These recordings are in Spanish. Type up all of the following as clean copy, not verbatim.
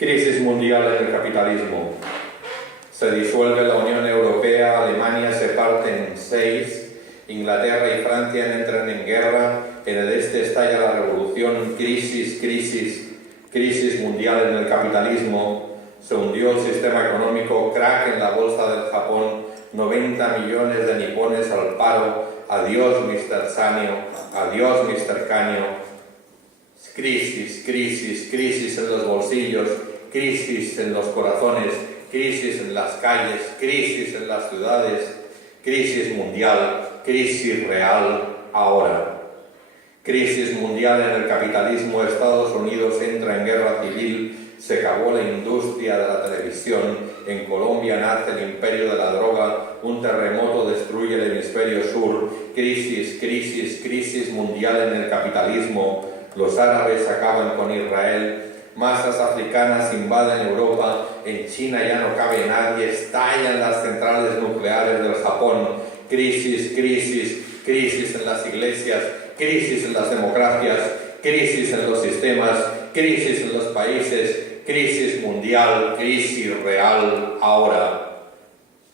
Crisis mundial en el capitalismo. Se disuelve la Unión Europea, Alemania se parte en 6, Inglaterra y Francia entran en guerra, en el este estalla la revolución, crisis mundial en el capitalismo, se hundió el sistema económico, crack en la bolsa del Japón, 90 millones de nipones al paro, adiós Mr. Sanio, adiós Mr. Canio, crisis en los bolsillos, crisis en los corazones, crisis en las calles, crisis en las ciudades, crisis mundial, crisis real ahora. Crisis mundial en el capitalismo, Estados Unidos entra en guerra civil, se acabó la industria de la televisión, en Colombia nace el imperio de la droga, un terremoto destruye el hemisferio sur, crisis mundial en el capitalismo, los árabes acaban con Israel, masas africanas invaden Europa, en China ya no cabe nadie, estallan las centrales nucleares del Japón, crisis en las iglesias, crisis en las democracias, crisis en los sistemas, crisis en los países, crisis mundial, crisis real ahora.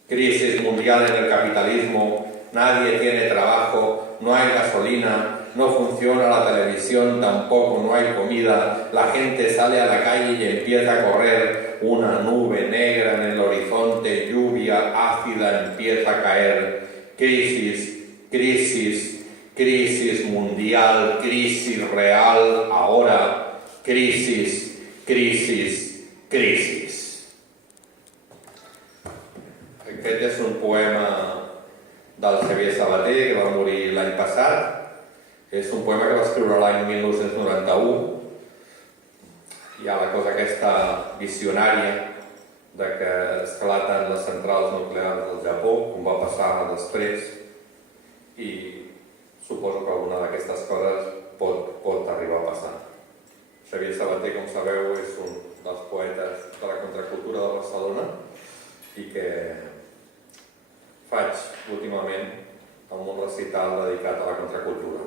Crisis mundial en el capitalismo, nadie tiene trabajo, no hay gasolina, no funciona la televisión, tampoco no hay comida, la gente sale a la calle y empieza a correr, una nube negra en el horizonte, lluvia ácida empieza a caer, crisis mundial, crisis real, ahora, crisis. Aquest és un poema del Xavier Sabater, que va morir l'any passat. És un poema que va escriure l'any 1991. Hi ha la cosa aquesta visionària de que esclaten les centrals nuclears del Japó, com va passar després, i suposo que alguna d'aquestes coses pot arribar a passar. Xavier Sabater, com sabeu, és un dels poetes de la contracultura de Barcelona i que faig últimament amb un recital dedicat a la contracultura.